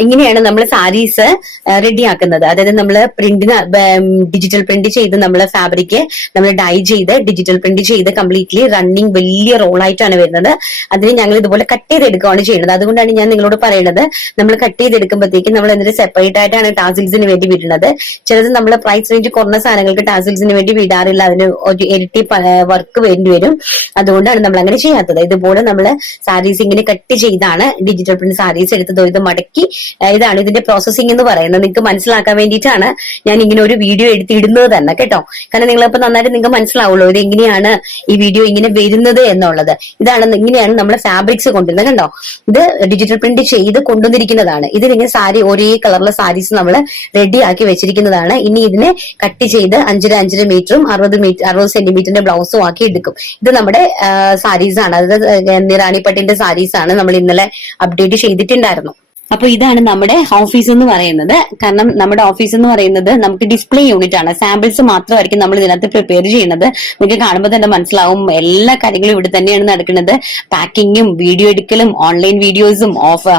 ഇങ്ങനെയാണ് നമ്മൾ സാരീസ് റെഡിയാക്കുന്നത്. അതായത് നമ്മൾ ഡിജിറ്റൽ പ്രിന്റ് ചെയ്ത് നമ്മൾ ഫാബ്രിക് നമ്മൾ ഡൈ ചെയ്ത് ഡിജിറ്റൽ പ്രിന്റ് ചെയ്ത് കംപ്ലീറ്റ്ലി റണ്ണിങ് വലിയ റോളായിട്ടാണ് വരുന്നത്. അതിന് ഞങ്ങൾ ഇതുപോലെ കട്ട് ചെയ്തെടുക്കുകയാണ് ചെയ്യുന്നത്. അതുകൊണ്ടാണ് ഞാൻ നിങ്ങളോട് പറയുന്നത്, നമ്മൾ കട്ട് ചെയ്തെടുക്കുമ്പോഴത്തേക്കും നമ്മൾ എന്നിട്ട് സെപ്പറേറ്റ് ആയിട്ടാണ് ടാസിൽസിന് വേണ്ടി വിടുന്നത്. ചിലത് നമ്മൾ പ്രൈസ് റേഞ്ച് കുറഞ്ഞ സാധനങ്ങൾക്ക് ടാസിൽസിന് വേണ്ടി വിടാറില്ല, അതിന് ഒരു ഇരട്ടി വർക്ക് വേണ്ടി വരും. അതുകൊണ്ടാണ് നമ്മൾ അങ്ങനെ ചെയ്യാത്തത്. ഇതുപോലെ നമ്മൾ സാരീസ് ഇങ്ങനെ കട്ട് ചെയ്താണ് ഡിജിറ്റൽ പ്രിന്റ് സാരീസ് എടുത്തത്. ഇത് മടക്കി ഇതാണ് ഇതിന്റെ പ്രോസസ്സിംഗ് എന്ന് പറയുന്നത്. നിങ്ങൾക്ക് മനസ്സിലാക്കാൻ വേണ്ടിയിട്ടാണ് ഞാൻ ഇങ്ങനെ ഒരു വീഡിയോ എടുത്തിടുന്നത് തന്നെ കേട്ടോ. കാരണം നിങ്ങളിപ്പോ നന്നായിട്ട് നിങ്ങൾക്ക് മനസ്സിലാവുള്ളൂ ഇത് എങ്ങനെയാണ് ഈ വീഡിയോ ഇങ്ങനെ വരുന്നത് എന്നുള്ളത്. ഇങ്ങനെയാണ് നമ്മൾ ഫാബ്രിക്സ് കൊണ്ടുവരുന്നത്. കണ്ടോ, ഇത് ഡിജിറ്റൽ പ്രിന്റ് ചെയ്ത് കൊണ്ടുവന്നിരിക്കുന്നതാണ്. ഇതിലിങ്ങനെ സാരി ഒരേ കളറിലെ സാരീസ് നമ്മൾ റെഡി ആക്കി വെച്ചിരിക്കുന്നതാണ്. ഇനി ഇതിനെ കട്ട് ചെയ്ത് 5.5 മീറ്ററും 60 സെന്റിമീറ്ററിന്റെ ബ്ലൗസും ആക്കി എടുക്കും. ഇത് നമ്മുടെ സാരീസ് ആണ്, അതായത് നിറാണിപ്പട്ടിന്റെ സാരീസ് ആണ്. നമ്മൾ ഇന്നലെ അപ്ഡേറ്റ് ചെയ്തിട്ടുണ്ടായിരുന്നു. അപ്പൊ ഇതാണ് നമ്മുടെ ഓഫീസ് എന്ന് പറയുന്നത്. കാരണം നമ്മുടെ ഓഫീസ് എന്ന് പറയുന്നത് നമുക്ക് ഡിസ്പ്ലേ യൂണിറ്റ് ആണ്. സാമ്പിൾസ് മാത്രമായിരിക്കും നമ്മൾ ഇതിനകത്ത് പ്രിപ്പയർ ചെയ്യുന്നത്. നിങ്ങൾക്ക് കാണുമ്പോൾ തന്നെ മനസ്സിലാവും എല്ലാ കാര്യങ്ങളും ഇവിടെ തന്നെയാണ് നടക്കുന്നത്. പാക്കിങ്ങും വീഡിയോ എടുക്കലും ഓൺലൈൻ വീഡിയോസും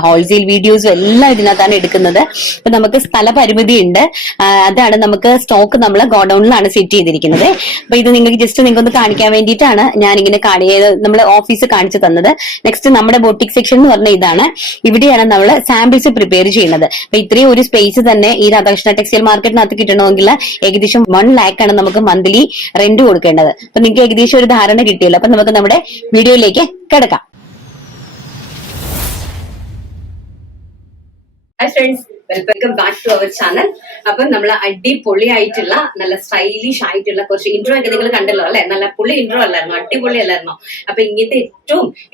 ഹോൾസെയിൽ വീഡിയോസും എല്ലാം ഇതിനകത്താണ് എടുക്കുന്നത്. അപ്പൊ നമുക്ക് സ്ഥലപരിമിതി ഉണ്ട്. അതാണ് നമുക്ക് സ്റ്റോക്ക് നമ്മൾ ഗോഡൌണിലാണ് സെറ്റ് ചെയ്തിരിക്കുന്നത്. അപ്പൊ ഇത് നിങ്ങൾക്ക് ഒന്ന് കാണിക്കാൻ വേണ്ടിയിട്ടാണ് ഞാൻ ഇങ്ങനെ നമ്മൾ ഓഫീസ് കാണിച്ചു തന്നത്. നെക്സ്റ്റ് നമ്മുടെ ബോട്ടിക് സെക്ഷൻ എന്ന് പറഞ്ഞ ഇതാണ്. ഇവിടെയാണ് നമ്മൾ സാമ്പിൾസ് പ്രിപ്പയർ ചെയ്യുന്നത്. അപ്പൊ ഇത്രയും ഒരു സ്പേസ് തന്നെ ഈ രാധാകൃഷ്ണ ടെക്സ്റ്റൈൽ മാർക്കറ്റിനകത്ത് കിട്ടണമെങ്കിൽ ഏകദേശം 1 lakh ആണ് നമുക്ക് മന്ത്ലി റെന്റ് കൊടുക്കേണ്ടത്. അപ്പൊ നിങ്ങൾക്ക് ഏകദേശം ഒരു ധാരണ കിട്ടിയല്ലോ. അപ്പൊ നമുക്ക് നമ്മുടെ വീഡിയോയിലേക്ക് കിടക്കാം. Hi friends, welcome back to our channel. അപ്പൊ നമ്മൾ അടിപൊളിയായിട്ടുള്ള നല്ല സ്റ്റൈലിഷ് ആയിട്ടുള്ള കുറച്ച് ഇൻട്രോ ഒക്കെ നിങ്ങൾ കണ്ടല്ലോ അല്ലെ? നല്ല പൊളി ഇൻട്രോ അല്ലായിരുന്നോ? അടിപൊളി അല്ലായിരുന്നോ? അപ്പൊ ഇങ്ങനത്തെ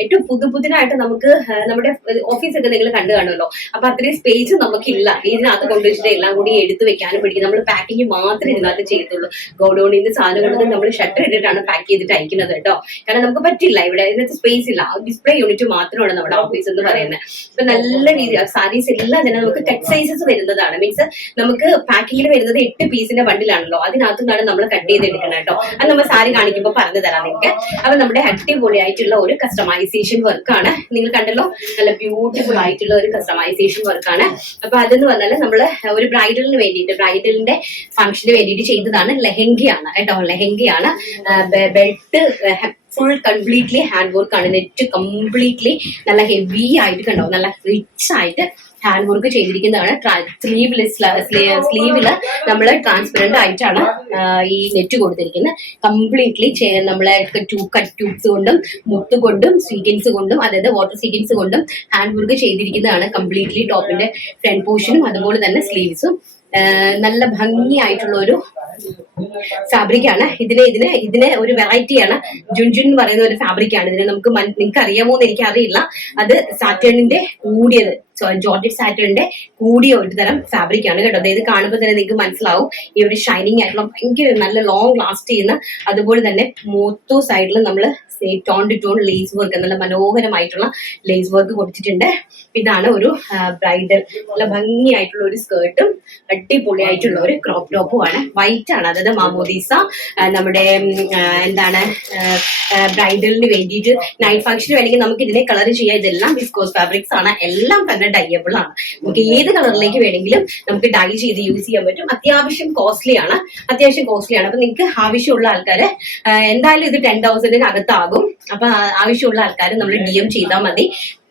ഏറ്റവും പുതുപുതിനായിട്ട് നമുക്ക് നമ്മുടെ ഓഫീസൊക്കെ നിങ്ങൾ കണ്ടു കാണുമല്ലോ. അപ്പൊ അത്രയും സ്പേസ് നമുക്കില്ല ഇതിനകത്ത് കൊണ്ടുവച്ചിട്ട് എല്ലാം കൂടി എടുത്തു വെക്കാനും പിടിക്കും. നമ്മൾ പാക്കിങ് മാത്രമേ ഇതിനകത്ത് ചെയ്യത്തുള്ളൂ. ഗോഡൌണിൽ നിന്ന് സാധനങ്ങളൊക്കെ നമ്മൾ ഷട്ടർ ഇട്ടിട്ടാണ് പാക്ക് ചെയ്തിട്ട് അയക്കുന്നത് കേട്ടോ. കാരണം നമുക്ക് പറ്റില്ല, ഇവിടെ ഇതിനകത്ത് സ്പേസ് ഇല്ല. ഡിസ്പ്ലേ യൂണിറ്റ് മാത്രമാണ് നമ്മുടെ ഓഫീസ് എന്ന് പറയുന്നത്. അപ്പൊ നല്ല രീതിയിൽ സാരീസ് എല്ലാം തന്നെ നമുക്ക് കട്ട് സൈസസ് വരുന്നതാണ്. മീൻസ് നമുക്ക് പാക്കിങ്ങിൽ വരുന്നത് 8 പീസിന്റെ ബണ്ടിലാണല്ലോ, അതിനകത്തുനിന്നാണ് നമ്മൾ കട്ട് ചെയ്തെടുക്കണം കേട്ടോ. അത് നമ്മൾ സാരി കാണിക്കുമ്പോൾ പറഞ്ഞു തരാം നിങ്ങൾക്ക്. അപ്പൊ നമ്മുടെ അടിപൊളിയായിട്ടുള്ള ഒരു കസ്റ്റമൈസേഷൻ വർക്കാണ്. നിങ്ങൾ കണ്ടല്ലോ, നല്ല ബ്യൂട്ടിഫുൾ ആയിട്ടുള്ള ഒരു കസ്റ്റമൈസേഷൻ വർക്കാണ്. അപ്പൊ അതെന്ന് പറഞ്ഞാൽ നമ്മള് ഒരു ബ്രൈഡലിന് വേണ്ടിയിട്ട്, ബ്രൈഡലിന്റെ ഫംഗ്ഷന് വേണ്ടിയിട്ട് ചെയ്തതാണ്. ലെഹങ്കയാണ് കേട്ടോ, ലെഹങ്കയാണ്. Belt full completely hand work ആണ്. നെറ്റ് കംപ്ലീറ്റ്ലി നല്ല ഹെവി ആയിട്ട് കണ്ടോ, നല്ല റിച്ച് ആയിട്ട് ഹാൻഡ് വർക്ക് ചെയ്തിരിക്കുന്നതാണ്. സ്ലീവില് നമ്മൾ ട്രാൻസ്പെറന്റ് ആയിട്ടാണ് ഈ നെറ്റ് കൊടുത്തിരിക്കുന്നത്. കംപ്ലീറ്റ്ലി നമ്മളെ കട്ട് ട്യൂബ്സ് കൊണ്ടും മുത്തുകൊണ്ടും സീക്വൻസ് കൊണ്ടും, അതായത് വാട്ടർ സീക്വൻസ് കൊണ്ടും ഹാൻഡ് വർക്ക് ചെയ്തിരിക്കുന്നതാണ്. കംപ്ലീറ്റ്ലി ടോപ്പിന്റെ ഫ്രണ്ട് പോർഷനും അതുപോലെ തന്നെ സ്ലീവ്സും നല്ല ഭംഗിയായിട്ടുള്ള ഒരു ഫാബ്രിക് ആണ്. ഇതിന് ഒരു വെറൈറ്റിയാണ്. ജുൻജുൻ എന്ന് പറയുന്ന ഒരു ഫാബ്രിക് ആണ്. ഇതിന് നിങ്ങൾക്ക് അറിയാമോ എന്ന് എനിക്ക് അറിയില്ല. അത് സാറ്റേണിന്റെ കൂടിയത്, ജോർജറ്റ് സാറ്റേണിന്റെ കൂടിയ ഒരു തരം ഫാബ്രിക് ആണ് കേട്ടോ. ഇത് കാണുമ്പോൾ തന്നെ നിങ്ങൾക്ക് മനസ്സിലാവും ഈ ഒരു ഷൈനിങ് ആയിട്ടുള്ള ഭയങ്കര നല്ല ലോങ് ലാസ്റ്റ് ചെയ്യുന്ന, അതുപോലെ തന്നെ മൊത്തോ സൈഡിൽ നമ്മൾ tone to tone lace work, നല്ല മനോഹരമായിട്ടുള്ള ലേസ് വർക്ക് കൊടുത്തിട്ടുണ്ട്. ഇതാണ് ഒരു ബ്രൈഡൽ നല്ല ഭംഗിയായിട്ടുള്ള ഒരു സ്കേർട്ടും അടിപൊളിയായിട്ടുള്ള ഒരു ക്രോപ്പ് ടോപ്പും ആണ്. വൈറ്റ് ആണ്, അതായത് മാമോദീസ നമ്മുടെ ബ്രൈഡലിന് വേണ്ടിയിട്ട് നൈറ്റ് ഫംഗ്ഷന് വേണമെങ്കിൽ നമുക്ക് ഇതിനെ കളർ ചെയ്യാം. ഇതെല്ലാം വിസ്കോസ് ഫാബ്രിക്സ് ആണ്, എല്ലാം തന്നെ ഡൈയബിൾ ആണ്. നമുക്ക് ഏത് കളറിലേക്ക് വേണമെങ്കിലും നമുക്ക് ഡൈ ചെയ്ത് യൂസ് ചെയ്യാൻ പറ്റും. അത്യാവശ്യം കോസ്റ്റ്ലി ആണ്. അപ്പൊ നിങ്ങൾക്ക് ആവശ്യമുള്ള ആൾക്കാര് എന്തായാലും ഇത് 10,000 അകത്താകും. അപ്പൊ ആവശ്യമുള്ള ആൾക്കാർ നമ്മൾ DM ചെയ്താൽ മതി.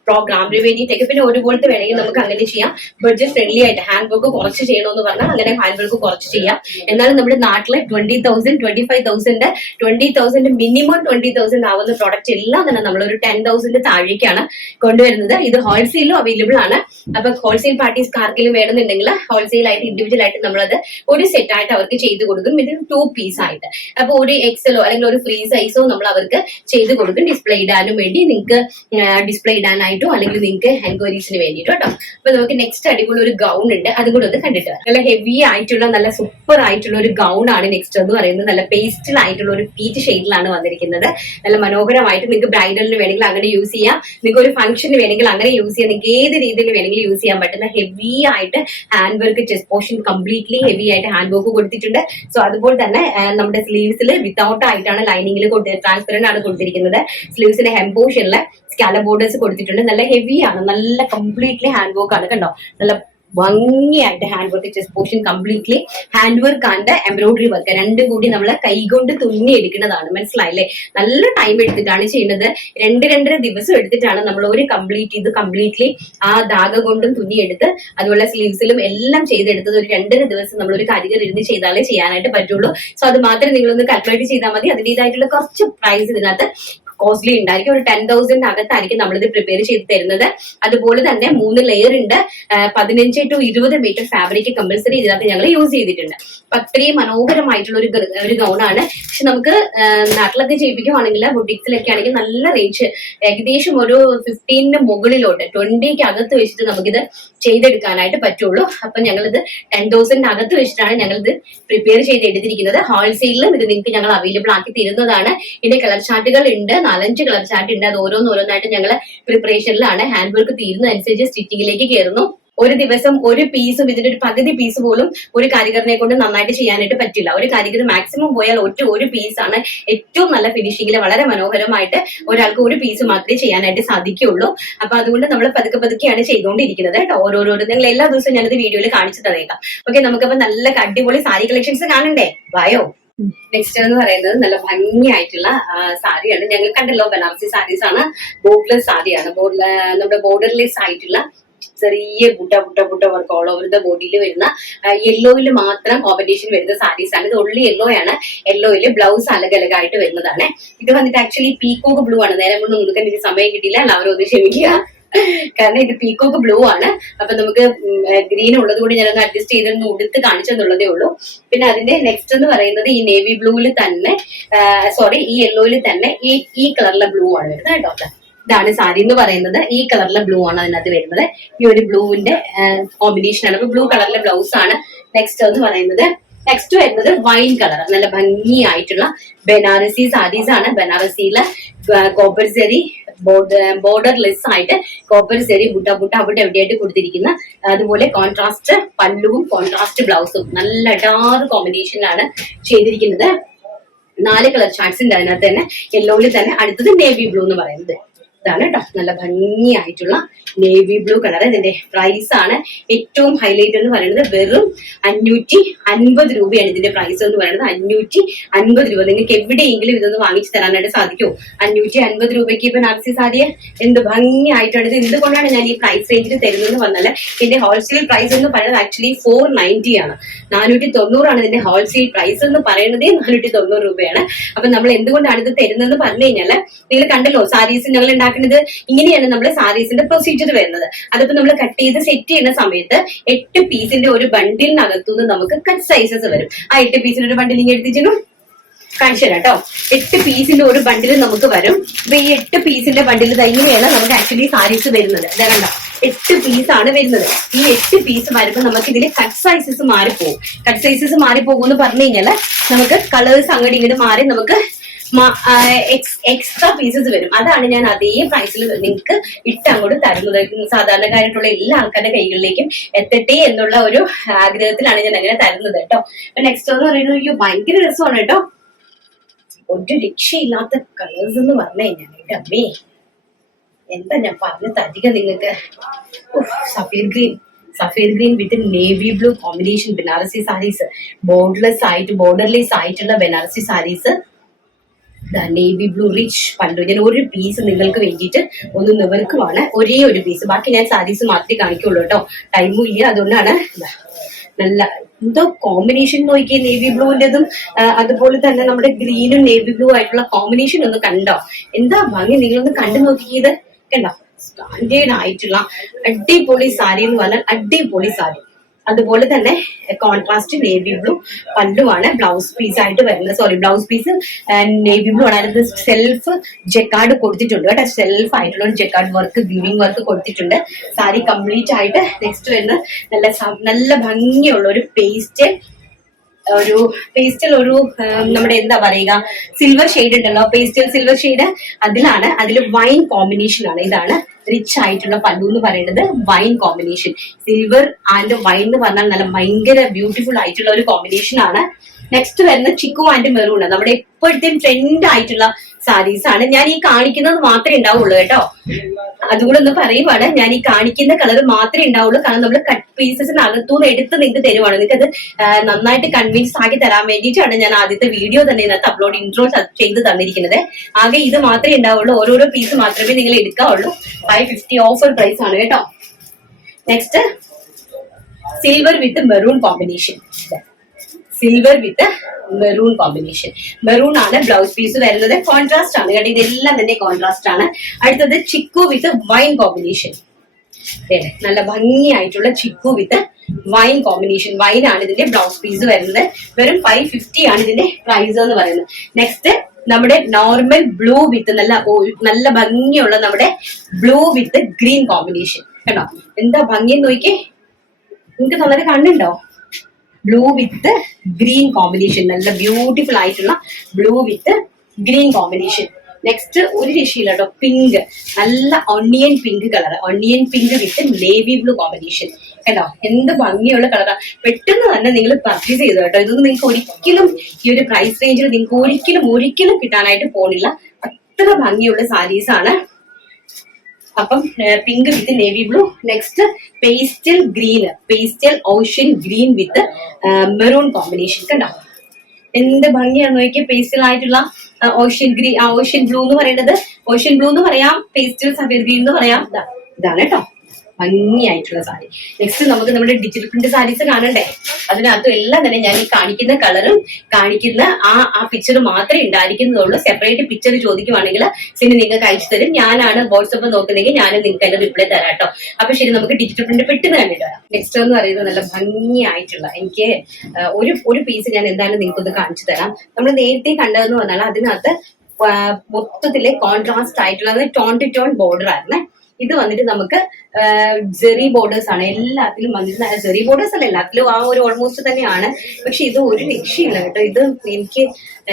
പ്രോഗ്രാമിന് വേണ്ടിയിട്ടൊക്കെ. പിന്നെ ഒരുപോലത്തെ വേണമെങ്കിൽ നമുക്ക് അങ്ങനെ ചെയ്യാം. ബഡ്ജറ്റ് ഫ്രണ്ട്ലി ആയിട്ട് ഹാൻഡ് വർക്ക് കുറച്ച് ചെയ്യണമെന്ന് പറഞ്ഞാൽ അങ്ങനെ ഹാൻഡ് വർക്ക് കുറച്ച് ചെയ്യാം. എന്നാലും നമ്മുടെ നാട്ടിലെ 20,000, 25,000, 20,000 മിനിമം 20,000 ആവുന്ന പ്രോഡക്റ്റ് എല്ലാം തന്നെ നമ്മളൊരു 10,000 താഴേക്കാണ് കൊണ്ടുവരുന്നത്. ഇത് ഹോൾസെയിലും അവൈലബിൾ ആണ്. അപ്പൊ ഹോൾസെയിൽ പാർട്ടീസ് ആർക്കെങ്കിലും വേണമെന്നുണ്ടെങ്കിൽ ഹോൾസെയിൽ ആയിട്ട് ഇൻഡിവിജ്വൽ ആയിട്ട് നമ്മളത് ഒരു സെറ്റ് ആയിട്ട് അവർക്ക് ചെയ്ത് കൊടുക്കും. ഇത് 2 പീസ് ആയിട്ട്. അപ്പൊ ഒരു എക്സലോ അല്ലെങ്കിൽ ഒരു ഫ്രീ സൈസോ നമ്മൾ അവർക്ക് ചെയ്ത് കൊടുക്കും. ഡിസ്പ്ലേ ഇടാനും വേണ്ടി, നിങ്ങൾക്ക് ഡിസ്പ്ലേ ഇടാനായിട്ട് അല്ലെങ്കിൽ നിങ്ങൾക്ക് എൻക്വയറീസിന് വേണ്ടിയിട്ട് കേട്ടോ. അപ്പൊ നമുക്ക് നെക്സ്റ്റ് അടിപൊളി ഒരു ഗൗൺ ഉണ്ട്, അതും കൂടെ ഒന്ന് കണ്ടിട്ട് വരാം. നല്ല ഹെവി ആയിട്ടുള്ള നല്ല സൂപ്പർ ആയിട്ടുള്ള ഒരു ഗൗൺ ആണ് നെക്സ്റ്റ് എന്ന് പറയുന്നത്. നല്ല പേസ്റ്റൽ ആയിട്ടുള്ള ഒരു പീച്ച് ഷെയ്ഡിലാണ് വന്നിരിക്കുന്നത്. നല്ല മനോഹരമായിട്ട് നിങ്ങൾക്ക് ബ്രൈഡലിന് വേണമെങ്കിൽ അങ്ങനെ യൂസ് ചെയ്യാം. നിങ്ങൾക്ക് ഒരു ഫംഗ്ഷന് വേണമെങ്കിൽ അങ്ങനെ യൂസ് ചെയ്യാം. നിങ്ങൾക്ക് ഏത് രീതിയിൽ വേണമെങ്കിലും ഫംഗ്ഷനിൽ യൂസ് ചെയ്യാൻ പറ്റുന്ന ഹെവി ആയിട്ട് hand work, chest portion completely heavy ആയിട്ട് ഹാൻഡ് വർക്ക് കൊടുത്തിട്ടുണ്ട്. സോ അതുപോലെ തന്നെ നമ്മുടെ സ്ലീവ്സിൽ വിത്തൗട്ട് ആയിട്ടാണ് ലൈനിങ്ങിൽ ട്രാൻസ്പെറന്റ് ആണ് കൊടുത്തിരിക്കുന്നത്. സ്ലീവ്സിലെ ഹെം പോർഷനിലെ സ്കാലപ്പ് ബോർഡേഴ്സ് കൊടുത്തിട്ടുണ്ട്. നല്ല ഹെവി ആണ്, നല്ല കംപ്ലീറ്റ്ലി ഹാൻഡ് വർക്ക് ആണ്. കണ്ടോ, നല്ല ഭംഗിയായിട്ട് hand work, chest portion completely hand work and embroidery work രണ്ടും കൂടി നമ്മൾ കൈകൊണ്ട് തുന്നി എടുക്കുന്നതാണ്. മനസ്സിലായില്ലേ? നല്ല ടൈം എടുത്തിട്ടാണ് ചെയ്യുന്നത്. 2-2.5 ദിവസം എടുത്തിട്ടാണ് നമ്മൾ ഒരു കംപ്ലീറ്റ്ലി ആ ധാഗ കൊണ്ടും തുന്നിയെടുത്ത് അതുപോലെ സ്ലീവ്സിലും എല്ലാം ചെയ്തെടുത്തത്. ഒരു 2.5 ദിവസം നമ്മൾ ഒരു കരികർ ഇരുന്ന് ചെയ്താലേ ചെയ്യാനായിട്ട് പറ്റുള്ളൂ. സോ അത് മാത്രം നിങ്ങളൊന്ന് കാൽക്കുലേറ്റ് ചെയ്താൽ മതി. അതിൻ്റെതായിട്ടുള്ള കുറച്ച് പ്രൈസ് ഇതിനകത്ത് കോസ്റ്റ്ലി ഉണ്ടായിരിക്കും. ഒരു 10,000 അകത്തായിരിക്കും നമ്മളിത് പ്രിപ്പയർ ചെയ്ത് തരുന്നത്. അതുപോലെ തന്നെ 3 ലെയർ ഉണ്ട്. 15 to 20 മീറ്റർ ഫാബ്രിക് കമ്പൽസറി ഇതിനകത്ത് ഞങ്ങൾ യൂസ് ചെയ്തിട്ടുണ്ട്. അപ്പൊ അത്രയും മനോഹരമായിട്ടുള്ള ഒരു ഗൗണാണ്. പക്ഷെ നമുക്ക് നാട്ടിലൊക്കെ ചെയ്യിപ്പിക്കുവാണെങ്കിൽ ബുട്ടീക്സിലൊക്കെ ആണെങ്കിൽ നല്ല റേഞ്ച്, ഏകദേശം ഒരു 15 മുകളിലോട്ട് 20ക്ക് അകത്ത് വെച്ചിട്ട് നമുക്കിത് ചെയ്തെടുക്കാനായിട്ട് പറ്റുള്ളൂ. അപ്പൊ ഞങ്ങളിത് 10,000 അകത്ത് വെച്ചിട്ടാണ് ഞങ്ങളിത് പ്രിപ്പയർ ചെയ്ത് എടുത്തിരിക്കുന്നത്. ഹോൾസെയിലും ഇത് നിങ്ങൾക്ക് ഞങ്ങൾ അവൈലബിൾ ആക്കി തരുന്നതാണ്. ഇതിന്റെ കളർ ചാർട്ടുകൾ ഉണ്ട്, 4-5 കളർ ചാർട്ട് ഉണ്ട്. അത് ഓരോന്നായിട്ട് ഞങ്ങൾ പ്രിപ്പറേഷനിലാണ്. ഹാൻഡ് വർക്ക് തീരുന്നതനുസരിച്ച് സ്റ്റിച്ചിങ്ങിലേക്ക് കയറുന്നു. ഒരു ദിവസം ഒരു പീസും ഇതിന്റെ ഒരു പകുതി പീസ് പോലും ഒരു കാരിഗറിനെ കൊണ്ട് നന്നായിട്ട് ചെയ്യാനായിട്ട് പറ്റില്ല. ഒരു കാരിഗർ മാക്സിമം പോയാൽ ഒരു പീസാണ് ഏറ്റവും നല്ല ഫിനിഷിംഗിൽ വളരെ മനോഹരമായിട്ട് ഒരാൾക്ക് ഒരു പീസ് മാത്രമേ ചെയ്യാനായിട്ട് സാധിക്കുകയുള്ളൂ. അപ്പൊ അതുകൊണ്ട് നമ്മൾ പതുക്കെയാണ് ചെയ്തുകൊണ്ടിരിക്കുന്നത് കേട്ടോ. ഓരോരോ നിങ്ങൾ എല്ലാ ദിവസവും ഞാനിത് വീഡിയോയിൽ കാണിച്ചു തന്നേക്കാം. ഓക്കെ, നമുക്കപ്പോ നല്ല അടിപൊളി സാരി കളക്ഷൻസ് കാണണ്ടേ? വായോ. നെക്സ്റ്റ് എന്ന് പറയുന്നത് നല്ല ഭംഗിയായിട്ടുള്ള സാരിയാണ്. ഞങ്ങൾ കണ്ടല്ലോ, ബനാറസി സാരീസ് ആണ്. ബോർഡർലെസ് സാരിയാണ്. നമ്മുടെ ബോർഡർലെസ് ആയിട്ടുള്ള ചെറിയ butta work all over the ബോഡിയിൽ വരുന്ന യെല്ലോയിൽ മാത്രം കോമ്പിനേഷൻ വരുന്ന സാരീസ് ആണ്. ഇത് ഒള്ളി യെല്ലോ ആണ്. യെല്ലോയില് ബ്ലൗസ് അലകലകായിട്ട് വരുന്നതാണ്. ഇത് വന്നിട്ട് ആക്ച്വലി പീക്കോക്ക് ബ്ലൂ ആണ്. നേരെ കൊണ്ട് നോക്കാൻ എനിക്ക് സമയം കിട്ടിയില്ല, എല്ലാവരും ഒന്ന് ക്ഷമിക്കുക. കാരണം ഇത് പീക്കോക്ക് ബ്ലൂ ആണ്. അപ്പൊ നമുക്ക് ഗ്രീൻ ഉള്ളത് കൂടി ഞാനൊന്ന് അഡ്ജസ്റ്റ് ചെയ്തൊന്ന് ഉടുത്ത് കാണിച്ചെന്നുള്ളതേ ഉള്ളൂ. പിന്നെ അതിന്റെ നെക്സ്റ്റ് എന്ന് പറയുന്നത് ഈ നേവി ബ്ലൂവിൽ തന്നെ ഈ യെല്ലോയിൽ തന്നെ ഈ കളറിലെ ബ്ലൂ ആണ് വരുന്നത് കേട്ടോ. ഇതാണ് സാരി എന്ന് പറയുന്നത്. ഈ കളറിലെ ബ്ലൂ ആണ് അതിനകത്ത് വരുന്നത്. ഈ ഒരു ബ്ലൂവിന്റെ കോമ്പിനേഷൻ ആണ്. അപ്പൊ ബ്ലൂ കളറിലെ ബ്ലൗസ് ആണ്. നെക്സ്റ്റ് എന്ന് പറയുന്നത് വൈൻ കളർ, നല്ല ഭംഗിയായിട്ടുള്ള ബനാറസി സാരീസ് ആണ്. ബനാറസിയിലെ കോപ്പർ സെറി ബോർഡർലെസ് ആയിട്ട് കോപ്പർ സെറി ബുട്ട അവിടെ എവിടെയായിട്ട് കൊടുത്തിരിക്കുന്ന, അതുപോലെ കോൺട്രാസ്റ്റ് പല്ലുവും കോൺട്രാസ്റ്റ് ബ്ലൗസും നല്ല ഡാർക്ക് കോമ്പിനേഷനിലാണ് ചെയ്തിരിക്കുന്നത്. 4 കളർ ചാർട്ട്സ് ഉണ്ട് അതിനകത്ത് തന്നെ. യെല്ലോയിൽ തന്നെ അടുത്തത് നേവി ബ്ലൂ എന്ന് പറയുന്നത് ഇതാണ് കേട്ടോ. നല്ല ഭംഗിയായിട്ടുള്ള നേവി ബ്ലൂ കളർ. ഇതിന്റെ പ്രൈസ് ആണ് ഏറ്റവും ഹൈലൈറ്റ് എന്ന് പറയുന്നത്. വെറും 550 രൂപയാണ് ഇതിന്റെ പ്രൈസ് എന്ന് പറയുന്നത്. 550 രൂപ. നിങ്ങൾക്ക് എവിടെയെങ്കിലും ഇതൊന്ന് വാങ്ങിച്ചു തരാനായിട്ട് സാധിക്കുമോ? 550 രൂപയ്ക്ക് ബനാറസി സാരിയെ എന്ത് ഭംഗിയായിട്ടാണ് ഇത്. എന്തുകൊണ്ടാണ് ഞാൻ ഈ പ്രൈസ് റേഞ്ചിൽ തരുന്നതെന്ന് പറഞ്ഞാൽ, ഇതിന്റെ ഹോൾസെയിൽ പ്രൈസ് എന്ന് പറയുന്നത് ആക്ച്വലി 490 ആണ്. 490 ആണ് ഇതിന്റെ ഹോൾസെയിൽ പ്രൈസ് എന്ന് പറയുന്നത്. 490 രൂപയാണ്. അപ്പൊ നമ്മൾ എന്തുകൊണ്ടാണ് ഇത് തരുന്നതെന്ന് പറഞ്ഞു കഴിഞ്ഞാൽ, നിങ്ങൾ കണ്ടല്ലോ സാരീസ് ഞങ്ങൾ ഉണ്ടാക്കുന്നത് ഇങ്ങനെയാണ്. നമ്മൾ സാരീസിന്റെ പ്രൊസീജിയർ വരുന്നത്. അതിപ്പോ നമ്മൾ കട്ട് ചെയ്ത് സെറ്റ് ചെയ്യുന്ന സമയത്ത് 8 പീസിന്റെ ഒരു ബണ്ടിലിനകത്തുനിന്ന് നമുക്ക് കട്ട് സൈസസ് വരും. ആ 8 പീസിന്റെ ഒരു ബണ്ടിൽ ഇങ്ങനെ എടുത്തിട്ടും കാണിച്ചു തരാം കേട്ടോ. 8 പീസിന്റെ ഒരു ബണ്ടിൽ നമുക്ക് വരും. അപ്പൊ ഈ 8 പീസിന്റെ ബണ്ടിൽ ഇങ്ങനെയാണ് നമുക്ക് ആക്ച്വലി സാരീസ് വരുന്നത്. ഇതാ കണ്ടോ, 8 പീസാണ് വരുന്നത്. ഈ 8 പീസ് വരുമ്പോൾ നമുക്ക് ഇതിൽ കട്ട് സൈസസ് മാറിപ്പോകും. കട്ട് സൈസസ് മാറിപ്പോകും എന്ന് പറഞ്ഞു കഴിഞ്ഞാൽ നമുക്ക് കളേഴ്സ് അങ്ങോട്ട് ഇങ്ങോട്ട് മാറി നമുക്ക് എക്സ്ട്രാ പീസസ് വരും. അതാണ് ഞാൻ അതേ പ്രൈസിൽ നിങ്ങൾക്ക് അങ്ങോട്ട് തരുന്നത്. സാധാരണക്കാരായിട്ടുള്ള എല്ലാ ആൾക്കാരുടെ കൈകളിലേക്കും എത്തട്ടെ എന്നുള്ള ഒരു ആഗ്രഹത്തിലാണ് ഞാൻ അങ്ങനെ തരുന്നത് കേട്ടോ. നെക്സ്റ്റ് എന്ന് പറയുന്നത് ഭയങ്കര രസമാണ് കേട്ടോ. ഒരു രക്ഷയില്ലാത്ത കളേഴ്സ് എന്ന് പറഞ്ഞു കഴിഞ്ഞാൽ അമ്മേ എന്താ ഞാൻ പറഞ്ഞു തരിക നിങ്ങൾക്ക്. സഫേദ് green with navy blue combination Banarasi saris. Borderless ആയിട്ടുള്ള Banarasi saris. Navy blue rich pallu. ഞാൻ ഒരു പീസ് നിങ്ങൾക്ക് വേണ്ടിയിട്ട് ഒന്ന് നിവർക്കുവാണ്. ഒരേ ഒരു പീസ്. ബാക്കി ഞാൻ സാരീസ് മാത്രമേ കാണിക്കുള്ളൂ കേട്ടോ. ടൈമും ഇല്ല, അതുകൊണ്ടാണ്. നല്ല എന്തോ കോമ്പിനേഷൻ നോക്കിയേ. നേവി ബ്ലൂവിൻ്റെതും അതുപോലെ തന്നെ നമ്മുടെ ഗ്രീനും നേവി ബ്ലൂ ആയിട്ടുള്ള കോമ്പിനേഷൻ ഒന്ന് കണ്ടോ? എന്താ ഭംഗി. നിങ്ങളൊന്ന് കണ്ടു നോക്കിയത് കണ്ടോ? സ്റ്റാൻഡേർഡ് ആയിട്ടുള്ള അടിപൊളി സാരി എന്ന് പറഞ്ഞാൽ അടിപൊളി സാരി. അതുപോലെ തന്നെ കോൺട്രാസ്റ്റ് നേവി ബ്ലൂ പല്ലുവാണ്. ബ്ലൗസ് പീസ് ആയിട്ട് വരുന്നത്. ബ്ലൗസ് പീസ് നേവി ബ്ലൂ ആണ്. അതിനകത്ത് സെൽഫ് ജെക്കാർഡ് കൊടുത്തിട്ടുണ്ട് കേട്ടോ. സെൽഫ് ആയിട്ടുള്ള ഒരു ജെക്കാർഡ് വർക്ക്, വീവിംഗ് വർക്ക് കൊടുത്തിട്ടുണ്ട്. സാരി കംപ്ലീറ്റ് ആയിട്ട്. നെക്സ്റ്റ് വരുന്നത് നല്ല ഭംഗിയുള്ള ഒരു പേസ്റ്റ് ഒരു പേസ്റ്റൽ ഒരു നമ്മുടെ എന്താ പറയുക സിൽവർ ഷെയ്ഡ് ഉണ്ടല്ലോ, പേസ്റ്റൽ സിൽവർ ഷെയ്ഡ്, അതിൽ വൈൻ കോമ്പിനേഷൻ ആണ്. ഇതാണ് റിച്ച് ആയിട്ടുള്ള പല്ലു എന്ന് പറയുന്നത്, wine combination. Silver and wine എന്ന് പറഞ്ഞാൽ നല്ല ഭയങ്കര ബ്യൂട്ടിഫുൾ ആയിട്ടുള്ള ഒരു കോമ്പിനേഷൻ ആണ്. നെക്സ്റ്റ് വരുന്ന ചിക്കു ആൻഡ് മെറൂൺ, നമ്മുടെ ഇപ്പോഴത്തെ ട്രെൻഡ് ആയിട്ടുള്ള സാരീസ് ആണ്. ഞാൻ ഈ കാണിക്കുന്നത് മാത്രമേ ഉണ്ടാവുള്ളൂ കേട്ടോ, അതുകൂടെ ഒന്ന് പറയുവാണ്. ഞാൻ ഈ കാണിക്കുന്ന കളർ മാത്രമേ ഉണ്ടാവുള്ളൂ, കാരണം നമ്മൾ കട്ട് പീസസിനകത്തുനിന്ന് എടുത്ത് നിങ്ങൾക്ക് തരുവാണ്. നിങ്ങൾക്ക് അത് നന്നായിട്ട് കൺവിൻസ് ആക്കി തരാൻ വേണ്ടിയിട്ടാണ് ഞാൻ ആദ്യത്തെ വീഡിയോ തന്നെ ഇതിനകത്ത് അപ്ലോഡ് ഇൻട്രോ ചെയ്ത് തന്നിരിക്കുന്നത്. ആകെ ഇത് മാത്രമേ ഉണ്ടാവുള്ളൂ, ഓരോരോ പീസ് മാത്രമേ നിങ്ങൾ എടുക്കാവുള്ളൂ. 550 ഓഫർ പ്രൈസ് ആണ് കേട്ടോ. നെക്സ്റ്റ് സിൽവർ വിത്ത് മെറൂൺ കോമ്പിനേഷൻ, സിൽവർ വിത്ത് മെറൂൺ കോമ്പിനേഷൻ. മെറൂൺ ആണ് ബ്ലൗസ് പീസ് വരുന്നത്, കോൺട്രാസ്റ്റ് ആണ് കേട്ടോ, ഇതെല്ലാം തന്നെ കോൺട്രാസ്റ്റ് ആണ്. അടുത്തത് ചിക്കു വിത്ത് വൈൻ കോമ്പിനേഷൻ, നല്ല ഭംഗിയായിട്ടുള്ള chikoo with wine combination. Wine ആണ് ഇതിന്റെ ബ്ലൗസ് പീസ് വരുന്നത്, വെറും 550 ആണ് ഇതിന്റെ പ്രൈസ് എന്ന് പറയുന്നത്. നെക്സ്റ്റ് നമ്മുടെ നോർമൽ ബ്ലൂ വിത്ത് നല്ല ഭംഗിയുള്ള നമ്മുടെ ബ്ലൂ വിത്ത് ഗ്രീൻ കോമ്പിനേഷൻ കേട്ടോ. എന്താ ഭംഗി നോക്കിയേ, നിങ്ങൾക്ക് നന്നായിട്ട് കണ്ണുണ്ടോ? ബ്ലൂ വിത്ത് ഗ്രീൻ കോമ്പിനേഷൻ, നല്ല ബ്യൂട്ടിഫുൾ ആയിട്ടുള്ള ബ്ലൂ വിത്ത് ഗ്രീൻ കോമ്പിനേഷൻ. നെക്സ്റ്റ് ഒരു രക്ഷയില്ല കേട്ടോ, പിങ്ക്, നല്ല onion pink colour, onion pink വിത്ത് നേവി ബ്ലൂ കോമ്പിനേഷൻ കേട്ടോ. എന്ത് ഭംഗിയുള്ള കളറാ, പെട്ടെന്ന് തന്നെ നിങ്ങൾ പർച്ചേസ് ചെയ്തു കേട്ടോ. ഇതൊന്നും നിങ്ങൾക്ക് ഒരിക്കലും ഈ ഒരു പ്രൈസ് റേഞ്ചിൽ നിങ്ങൾക്ക് ഒരിക്കലും കിട്ടാനായിട്ട് പോണില്ല, അത്ര ഭംഗിയുള്ള സാരീസ് ആണ്. അപ്പം പിങ്ക് വിത്ത് navy blue. Next pastel green, pastel ocean green വിത്ത് മെറൂൺ കോമ്പിനേഷൻ കണ്ടോ. എന്ത് ഭംഗിയാണ് നോക്കിയ, പേസ്റ്റൽ ആയിട്ടുള്ള ഓഷ്യൻ ഗ്രീൻ, ഓഷ്യൻ ബ്ലൂ എന്ന് പറയുന്നത്, ഓഷ്യൻ ബ്ലൂ എന്ന് പറയാം, പേസ്റ്റൽ സഫേർ ഗ്രീൻ എന്ന് പറയാം. ഇതാണ് കേട്ടോ ഭംഗിയായിട്ടുള്ള സാരി. നെക്സ്റ്റ് നമുക്ക് നമ്മുടെ ഡിജിറ്റൽ പ്രിന്റ് സാരീസ് കാണണ്ടേ, അതിനകത്തും എല്ലാം തന്നെ ഞാൻ ഈ കാണിക്കുന്ന കളറും കാണിക്കുന്ന ആ പിക്ചർ മാത്രമേ ഉണ്ടായിരിക്കുന്നതുള്ളൂ. സെപ്പറേറ്റ് പിക്ചർ ചോദിക്കുവാണെങ്കിൽ സിനി നിങ്ങൾക്ക് അയച്ചു തരും. ഞാനാണ് വാട്സപ്പ് നോക്കുന്നെങ്കിൽ ഞാനും നിങ്ങൾക്ക് അതിന്റെ റിപ്ലൈ തരാം കേട്ടോ. അപ്പൊ ശരി, നമുക്ക് ഡിജിറ്റൽ പ്രിന്റ് പെട്ടെന്ന് കണ്ടിട്ട് വരാം. നെക്സ്റ്റ് എന്ന് പറയുന്നത് നല്ല ഭംഗിയായിട്ടുള്ള, എനിക്ക് ഒരു പീസ് ഞാൻ എന്തായാലും നിങ്ങൾക്കൊന്ന് കാണിച്ചു തരാം. നമ്മൾ നേരത്തെ കണ്ടതെന്ന് പറഞ്ഞാൽ അതിനകത്ത് മൊത്തത്തിലെ കോൺട്രാസ്റ്റ് ആയിട്ടുള്ള ടോൺ ടു ടോൺ ബോർഡർ ആയിരുന്നേ. ഇത് വന്നിട്ട് നമുക്ക് ജെറി ബോർഡേഴ്സ് ആണ്, എല്ലാത്തിലും വന്നിട്ട് ജെറി ബോർഡേഴ്സ് അല്ല, എല്ലാത്തിലും ആ ഒരു ഓൾമോസ്റ്റ് തന്നെയാണ്. പക്ഷെ ഇത് ഒരു രക്ഷയില്ല കേട്ടോ. ഇത് എനിക്ക്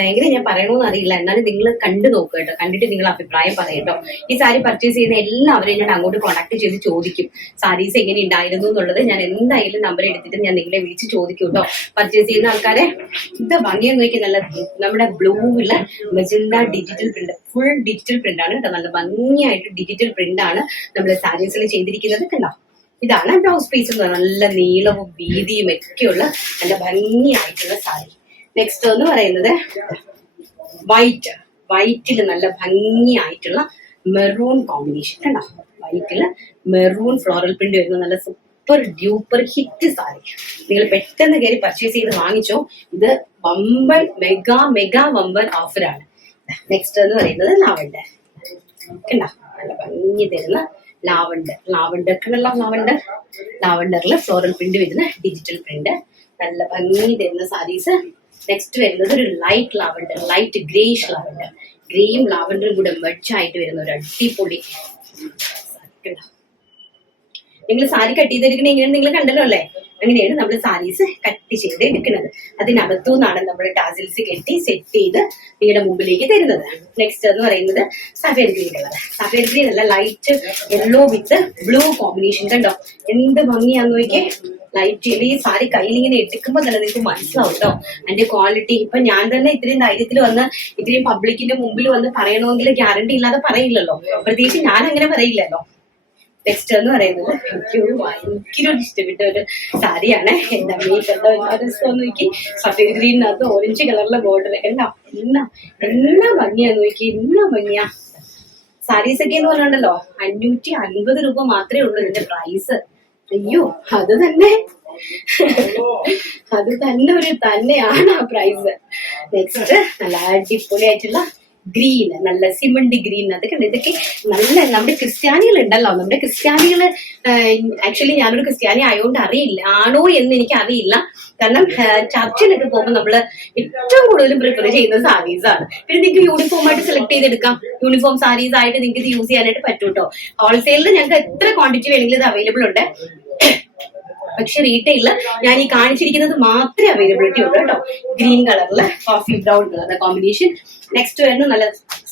എങ്ങനെ ഞാൻ പറയണമെന്ന് അറിയില്ല, എന്നാലും നിങ്ങൾ കണ്ടു നോക്കുക കേട്ടോ, കണ്ടിട്ട് നിങ്ങൾ അഭിപ്രായം പറയട്ടോ. ഈ സാരി പർച്ചേസ് ചെയ്യുന്ന എല്ലാവരെയും ഞാൻ അങ്ങോട്ട് കോൺടാക്ട് ചെയ്ത് ചോദിക്കും സാരീസ് എങ്ങനെ ഉണ്ടായിരുന്നു എന്നുള്ളത്. ഞാൻ എന്തായാലും നമ്പർ എടുത്തിട്ട് ഞാൻ നിങ്ങളെ വിളിച്ച് ചോദിക്കും കേട്ടോ. പർച്ചേസ് ചെയ്യുന്ന ആൾക്കാരെ ഇത് ഭംഗിയെന്ന് നോക്കി, നല്ല നമ്മുടെ ബ്ലൂവില്ല magenta digital print, full digital print ആണ് കേട്ടോ. നല്ല ഭംഗിയായിട്ട് ഡിജിറ്റൽ പ്രിന്റ് ആണ് നമ്മൾ സാരീസിൽ ചെയ്തിരിക്കുന്നത് കണ്ടോ. ഇതാണ് ബ്ലൗസ് പീസ് എന്ന് പറയുന്നത്, നല്ല നീളവും വീതിയും ഒക്കെയുള്ള നല്ല ഭംഗിയായിട്ടുള്ള സാരി. നെക്സ്റ്റ് എന്ന് പറയുന്നത് വൈറ്റിൽ നല്ല ഭംഗിയായിട്ടുള്ള മെറൂൺ കോമ്പിനേഷൻ കണ്ടോ. വൈറ്റില് മെറൂൺ ഫ്ലോറൽ പ്രിന്റ് വരുന്ന നല്ല സൂപ്പർ ഡ്യൂപ്പർ ഹിറ്റ് സാരി. നിങ്ങൾ പെട്ടെന്ന് കയറി പർച്ചേസ് ചെയ്ത് വാങ്ങിച്ചോ. ഇത് വമ്പൻ മെഗാ വമ്പൻ ഓഫറാണ്. നെക്സ്റ്റ് എന്ന് പറയുന്നത് ലാവൻഡർ കണ്ടോ, നല്ല ഭംഗി തരുന്ന ലാവൻഡറിൽ ഫ്ലോറൽ പ്രിന്റ് വരുന്ന ഡിജിറ്റൽ പ്രിന്റ്, നല്ല ഭംഗി തരുന്ന സാരീസ്. നെക്സ്റ്റ് വരുന്നത് ഒരു light lavender, light greyish lavender, ഗ്രേയും ലാവൻഡറും കൂടെ മെർജ് ആയിട്ട് വരുന്ന ഒരു അടിപൊളി. നിങ്ങൾ സാരി കട്ട് ചെയ്തെടുക്കണ എങ്ങനെയാണ് നിങ്ങൾ കണ്ടല്ലോ അല്ലേ, അങ്ങനെയാണ് നമ്മൾ സാരീസ് കട്ട് ചെയ്ത് എടുക്കുന്നത്. അതിനകത്തു നിന്നാണ് നമ്മൾ ടാസിൽസ് കെട്ടി സെറ്റ് ചെയ്ത് നിങ്ങളുടെ മുമ്പിലേക്ക് തരുന്നത്. നെക്സ്റ്റ് എന്ന് പറയുന്നത് സഫേർ ഗ്രീൻ കളർ, സഫേർ ഗ്രീൻ അല്ല, ലൈറ്റ് യെല്ലോ വിത്ത് ബ്ലൂ കോമ്പിനേഷൻ കണ്ടോ. എന്ത് ഭംഗിയാന്ന് നോക്കിയേ. ലൈറ്റ് ഈ സാരി കയ്യിൽ ഇങ്ങനെ എടുക്കുമ്പോൾ തന്നെ നിങ്ങൾക്ക് മനസ്സിലാവും കേട്ടോ അതിന്റെ ക്വാളിറ്റി. ഇപ്പൊ ഞാൻ തന്നെ ഇത്രയും ധൈര്യത്തിൽ വന്ന് ഇത്രയും പബ്ലിക്കിന്റെ മുമ്പിൽ വന്ന് പറയണമെങ്കിൽ ഗ്യാരണ്ടി ഇല്ലാതെ പറയില്ലല്ലോ, പ്രത്യേകിച്ച് ഞാൻ അങ്ങനെ പറയില്ലല്ലോ. നെക്സ്റ്റ് എന്ന് പറയുന്നത് എനിക്ക് ഭയങ്കര ഇഷ്ടപ്പെട്ട ഒരു സാരിയാണ്. എന്താ നോക്കി, സഫേർ ഗ്രീനകത്ത് ഓറഞ്ച് കളറിലെ ബോർഡർ എന്നാ ഭംഗിയാന്ന് നോക്കി, എന്നാ ഭംഗിയാ. സാരീസ് ഒക്കെ എന്ന് പറഞ്ഞിട്ടുണ്ടല്ലോ 550 രൂപ മാത്രമേ ഉള്ളൂ ഇതിന്റെ പ്രൈസ്. അയ്യോ, അത് തന്നെ തന്നെയാണ് ആ പ്രൈസ്. നെക്സ്റ്റ് നല്ല അടിപൊളിയായിട്ടുള്ള ഗ്രീൻ, നല്ല സിമന്റ് ഗ്രീൻ, അതൊക്കെ ഇതൊക്കെ നല്ല നമ്മുടെ ക്രിസ്ത്യാനികൾ ഉണ്ടല്ലോ. നമ്മുടെ ക്രിസ്ത്യാനികള് ആക്ച്വലി ഞാനൊരു ക്രിസ്ത്യാനി ആയതുകൊണ്ട് ആണോ എന്ന് എനിക്ക് അറിയില്ല. കാരണം ചർച്ചിലൊക്കെ പോകുമ്പോൾ നമ്മള് ഏറ്റവും കൂടുതലും പ്രിഫർ ചെയ്യുന്ന സാരീസ് ആണ്. പിന്നെ നിങ്ങൾക്ക് യൂണിഫോം ആയിട്ട് സെലക്ട് ചെയ്തെടുക്കാം, യൂണിഫോം സാരീസ് ആയിട്ട് നിങ്ങൾക്ക് ഇത് യൂസ് ചെയ്യാനായിട്ട് പറ്റും കേട്ടോ. ഹോൾസെയിലിൽ ഞങ്ങൾക്ക് എത്ര ക്വാണ്ടിറ്റി വേണമെങ്കിലും ഇത് അവൈലബിൾ ഉണ്ട്. പക്ഷെ റീറ്റെയിലില് ഞാൻ ഈ കാണിച്ചിരിക്കുന്നത് മാത്രമേ അവൈലബിലിറ്റി ഉള്ളൂ കേട്ടോ. ഗ്രീൻ കളറില് കോഫി ബ്രൗൺ കളറിന്റെ കോമ്പിനേഷൻ. നെക്സ്റ്റ് വരുന്നത് നല്ല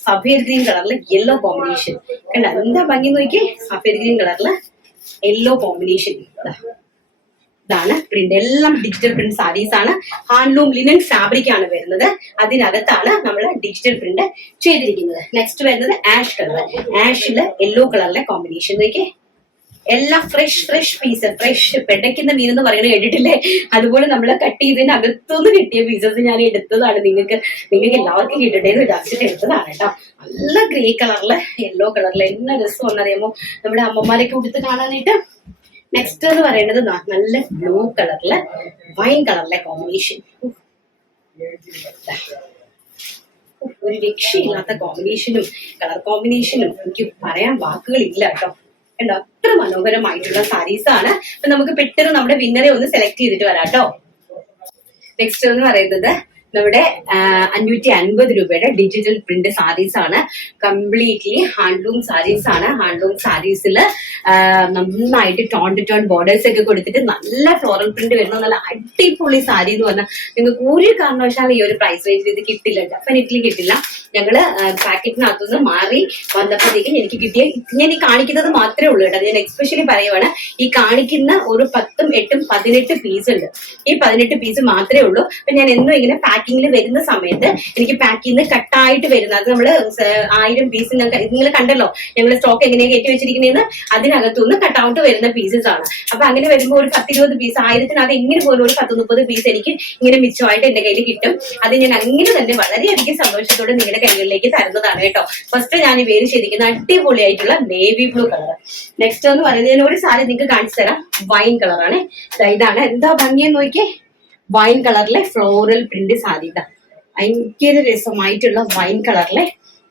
സഫേർ ഗ്രീൻ കളറില് യെല്ലോ കോമ്പിനേഷൻ. കണ്ട എന്താ ഭംഗി നോക്കി, സഫേർ ഗ്രീൻ കളറില് യെല്ലോ കോമ്പിനേഷൻ. ഇതാണ് പ്രിന്റ്. എല്ലാം ഡിജിറ്റൽ പ്രിന്റ് സാരീസ് ആണ്. ഹാൻഡ്ലൂം ലിനൻ ഫാബ്രിക് ആണ് വരുന്നത്. അതിനകത്താണ് നമ്മൾ ഡിജിറ്റൽ പ്രിന്റ് ചെയ്തിരിക്കുന്നത്. നെക്സ്റ്റ് വരുന്നത് ആഷ് കളർ. ആഷില് യെല്ലോ കളറിലെ കോമ്പിനേഷൻ നോക്കിയേ. എല്ലാം ഫ്രഷ് പീസ്. ഫ്രഷ് പെടയ്ക്കുന്ന മീൻ എന്ന് പറയുന്നത് കേട്ടിട്ടില്ലേ, അതുപോലെ നമ്മൾ കട്ട് ചെയ്തതിന് അകത്തുനിന്ന് കിട്ടിയ പീസസ് ഞാൻ എടുത്തതാണ്. നിങ്ങൾക്ക് എല്ലാവർക്കും കിട്ടട്ടെ എന്ന് വിചാരിച്ചിട്ട് എടുത്തതാണ് കേട്ടോ. നല്ല ഗ്രേ കളറില് യെല്ലോ കളറില് എന്നാ രസം എന്നറിയാമോ നമ്മുടെ അമ്മമാരൊക്കെ കൊടുത്ത് കാണാനായിട്ട്. നെക്സ്റ്റ് എന്ന് പറയുന്നത് നല്ല ബ്ലൂ കളറില് വൈൻ കളറിലെ കോമ്പിനേഷൻ. ഒരു രക്ഷയില്ലാത്ത കോമ്പിനേഷനും കളർ കോമ്പിനേഷനും എനിക്ക് പറയാൻ വാക്കുകളില്ല കേട്ടോ. കണ്ടോ, അത്ര മനോഹരമായിട്ടുള്ള സാരീസ് ആണ്. അപ്പൊ നമുക്ക് പെട്ടെന്ന് നമ്മുടെ വിന്നറെ ഒന്ന് സെലക്ട് ചെയ്തിട്ട് വരാം കേട്ടോ. നെക്സ്റ്റ് എന്ന് പറയുന്നത് നമ്മുടെ 550 രൂപയുടെ ഡിജിറ്റൽ പ്രിന്റ് സാരീസ് ആണ്. കംപ്ലീറ്റ്ലി ഹാൻഡ്ലൂം സാരീസ് ആണ്. ഹാൻഡ്ലൂം സാരീസിൽ നന്നായിട്ട് ടോൺ ടു ടോൺ ബോർഡേഴ്സ് ഒക്കെ കൊടുത്തിട്ട് നല്ല ഫ്ലോറൽ പ്രിന്റ് വരുന്ന നല്ല അടിപൊളി സാരി എന്ന് പറഞ്ഞാൽ നിങ്ങൾക്ക് ഒരു കാരണവശാലും ഈ ഒരു പ്രൈസ് റേഞ്ചിൽ ഇത് കിട്ടില്ല, ഡെഫിനറ്റ്ലി കിട്ടില്ല. ഞങ്ങള് പാക്കറ്റിനകത്തുനിന്ന് മാറി വന്നപ്പോഴത്തേക്കും എനിക്ക് കിട്ടിയ ഞാൻ ഈ കാണിക്കുന്നത് മാത്രമേ ഉള്ളൂ കേട്ടോ. ഞാൻ എക്സ്പെഷ്യലി പറയുവാണ്, ഈ കാണിക്കുന്ന ഒരു 10, 8, 18 പീസ് ഉണ്ട്. ഈ 18 പീസ് മാത്രമേ ഉള്ളൂ. അപ്പൊ ഞാൻ എന്നും ഇങ്ങനെ പാക്കിങ്ങിൽ വരുന്ന സമയത്ത് എനിക്ക് പാക്കിൽ നിന്ന് കട്ടായിട്ട് വരുന്നത്, അത് നമ്മള് 1000 പീസ് നിങ്ങൾ കണ്ടല്ലോ ഞങ്ങൾ സ്റ്റോക്ക് എങ്ങനെയാണ് കയറ്റി വെച്ചിരിക്കുന്നതെന്ന്, അതിനകത്തുനിന്ന് കട്ടൗട്ട് വരുന്ന പീസസ് ആണ്. അപ്പൊ അങ്ങനെ വരുമ്പോൾ ഒരു 10-20 പീസ് 1000-ന് അത് എങ്ങനെ പോലും ഒരു 10-30 പീസ് എനിക്ക് ഇങ്ങനെ മിച്ചമായിട്ട് എന്റെ കയ്യിൽ കിട്ടും. അത് ഞാൻ അങ്ങനെ തന്നെ വളരെയധികം സന്തോഷത്തോടെ നിങ്ങളുടെ കൈകളിലേക്ക് തരുന്നതാണ് കേട്ടോ. ഫസ്റ്റ് ഞാൻ ഈ വേര് ചെയ്തിരിക്കുന്ന അടിപൊളിയായിട്ടുള്ള നേവി ബ്ലൂ കളർ. നെക്സ്റ്റ് എന്ന് പറയുന്നത് ഒരു സാരി നിങ്ങൾക്ക് കാണിച്ചു തരാം. വൈൻ കളറാണ്. ഇതാണ് എന്താ ഭംഗിയെന്ന് നോക്കിയേ. വൈൻ കളറിലെ ഫ്ലോറൽ പ്രിന്റ് സാരി. ഇതാ ഭയങ്കര രസമായിട്ടുള്ള വൈൻ കളറിലെ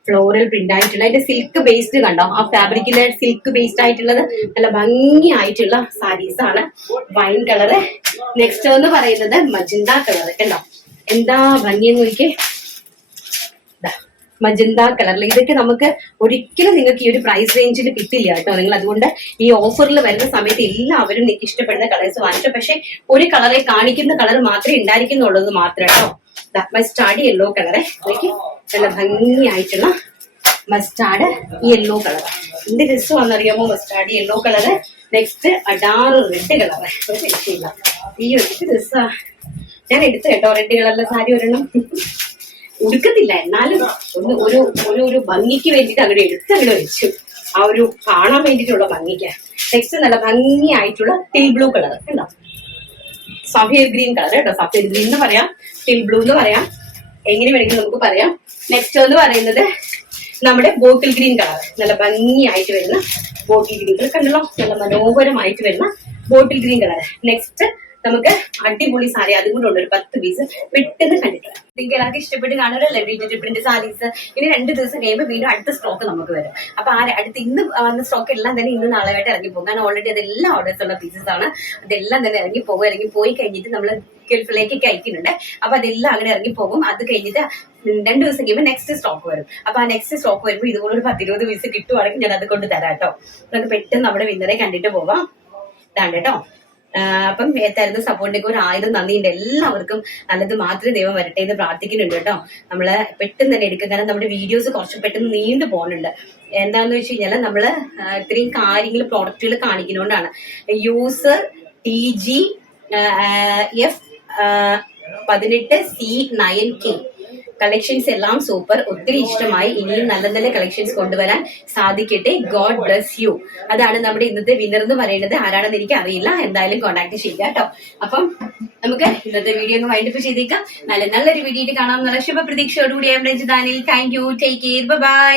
ഫ്ലോറൽ പ്രിന്റ് ആയിട്ടുള്ള, അതിന്റെ സിൽക്ക് ബേസ്ഡ് കണ്ടോ, ആ ഫാബ്രിക്കിലെ സിൽക്ക് ബേസ്ഡ് ആയിട്ടുള്ളത് നല്ല ഭംഗിയായിട്ടുള്ള സാരീസ് ആണ്. Wine colour. നെക്സ്റ്റ് എന്ന് പറയുന്നത് മജന്ത കളർ. കണ്ടോ എന്താ ഭംഗിയെന്ന് നോക്കിയേ. മജന്ത കളറിൽ ഇതൊക്കെ നമുക്ക് ഒരിക്കലും നിങ്ങൾക്ക് ഈ ഒരു പ്രൈസ് റേഞ്ചിൽ കിട്ടില്ല കേട്ടോ. നിങ്ങൾ അതുകൊണ്ട് ഈ ഓഫറിൽ വരുന്ന സമയത്ത് എല്ലാവരും നിങ്ങൾക്ക് ഇഷ്ടപ്പെടുന്ന കളേഴ്സ് വാങ്ങിച്ചു. പക്ഷെ ഒരു കളറെ കാണിക്കുന്ന കളർ മാത്രമേ ഉണ്ടായിരിക്കുന്നുള്ളത് മാത്രം കേട്ടോ. Mustard yellow colour. നല്ല ഭംഗിയായിട്ടുള്ള മസ്റ്റാർഡ് യെല്ലോ കളർ. എന്ത് രസമാണെന്നറിയാമോ മസ്റ്റാർഡ് യെല്ലോ കളറ്. നെക്സ്റ്റ് അഡാറ് റെഡ് കളറ്. ഈ ഒരു രസാ. ഞാൻ എടുത്തു കേട്ടോ റെഡ് കളറിലെ സാരി ഒരെണ്ണം. ഉടുക്കത്തില്ല, എന്നാലും ഒരു ഭംഗിക്ക് വേണ്ടിയിട്ട് അങ്ങനെ എടുത്തങ്ങനെ വെച്ചു, ആ ഒരു കാണാൻ വേണ്ടിയിട്ടുള്ള ഭംഗിക്ക്. നെക്സ്റ്റ് നല്ല ഭംഗിയായിട്ടുള്ള ടിൽ ബ്ലൂ കളർ കണ്ടോ, സഫേർ ഗ്രീൻ കളർ കേട്ടോ. സഫേർ ഗ്രീൻ എന്ന് പറയാം, ടിൽ ബ്ലൂ എന്ന് പറയാം, എങ്ങനെ വേണമെങ്കിലും നമുക്ക് പറയാം. നെക്സ്റ്റ് എന്ന് പറയുന്നത് നമ്മുടെ ബോട്ടിൽ ഗ്രീൻ കളർ. നല്ല ഭംഗിയായിട്ട് വരുന്ന ബോട്ടിൽ ഗ്രീൻ കളർ കണ്ടല്ലോ, നല്ല മനോഹരമായിട്ട് വരുന്ന ബോട്ടിൽ ഗ്രീൻ കളർ. നെക്സ്റ്റ് നമുക്ക് അടിപൊളി സാരി, അതുകൊണ്ടുള്ള ഒരു 10 പീസ് പെട്ടെന്ന് കണ്ടിട്ടുണ്ട്. നിങ്ങൾക്ക് എല്ലാവർക്കും ഇഷ്ടപ്പെട്ട് കാണുമല്ലോ ഡിജിറ്റൽ പ്രിന്റ് സാരീസ്. ഇനി 2 ദിവസം കഴിയുമ്പോൾ വീണ്ടും അടുത്ത സ്റ്റോക്ക് നമുക്ക് വരും. അപ്പൊ അടുത്ത് ഇന്ന് വന്ന സ്റ്റോക്ക് എല്ലാം തന്നെ ഇന്ന് നാളെയായിട്ട് ഇറങ്ങിപ്പോകും. കാരണം ഓൾറെഡി അതെല്ലാം ഓർഡേഴ്സ് ഉള്ള പീസസ് ആണ്. അതെല്ലാം തന്നെ ഇറങ്ങിപ്പോകും. ഇറങ്ങിപ്പോയി കഴിഞ്ഞിട്ട് നമ്മൾ ഗൾഫിലേക്കൊക്കെ അയക്കുന്നുണ്ട്. അപ്പൊ അതെല്ലാം അങ്ങനെ ഇറങ്ങിപ്പോകും. അത് കഴിഞ്ഞിട്ട് 2 ദിവസം കഴിയുമ്പോൾ നെക്സ്റ്റ് സ്റ്റോക്ക് വരും. അപ്പൊ ആ നെക്സ്റ്റ് സ്റ്റോക്ക് വരുമ്പോൾ ഇതുപോലെ ഒരു 10-20 പീസ് കിട്ടുവാണെങ്കിൽ ഞാൻ അത് കൊണ്ട് തരാം കേട്ടോ. നമുക്ക് പെട്ടെന്ന് നമ്മുടെ വിന്നറെ കണ്ടിട്ട് പോവാം. ഇതാണ് കേട്ടോ. അപ്പം തരുന്ന സപ്പോർട്ടിലേക്ക് 1000 നന്ദിയുണ്ട്. എല്ലാവർക്കും നല്ലത് മാത്രമേ ദൈവം വരട്ടെ എന്ന് പ്രാർത്ഥിക്കുന്നുണ്ട് കേട്ടോ. നമ്മള് പെട്ടെന്ന് തന്നെ എടുക്കും. കാരണം നമ്മുടെ വീഡിയോസ് കുറച്ച് പെട്ടെന്ന് നീണ്ടു പോകുന്നുണ്ട്. എന്താന്ന് വെച്ച് കഴിഞ്ഞാൽ നമ്മള് ഇത്രയും കാര്യങ്ങൾ പ്രോഡക്റ്റുകൾ കാണിക്കുന്നതുകൊണ്ടാണ്. യൂസർ TGF18C9K കളക്ഷൻസ് എല്ലാം സൂപ്പർ, ഒത്തിരി ഇഷ്ടമായി. ഇനിയും നല്ല നല്ല കളക്ഷൻസ് കൊണ്ടുവരാൻ സാധിക്കട്ടെ. God bless you. അതാണ് നമ്മുടെ ഇന്നത്തെ വിന്നർ എന്ന് പറയുന്നത്. ആരാണെന്ന് എനിക്ക് അറിയില്ല, എന്തായാലും കോൺടാക്ട് ചെയ്യുക കേട്ടോ. അപ്പം നമുക്ക് ഇന്നത്തെ വീഡിയോ ഒന്ന് വൈൻഡപ്പ് ചെയ്തേക്കാം. നല്ലൊരു വീഡിയോ കാണാം എന്നുള്ള ശുഭ പ്രതീക്ഷയോടുകൂടി രഞ്ജിതാനിൽ. Thank you, take care, by.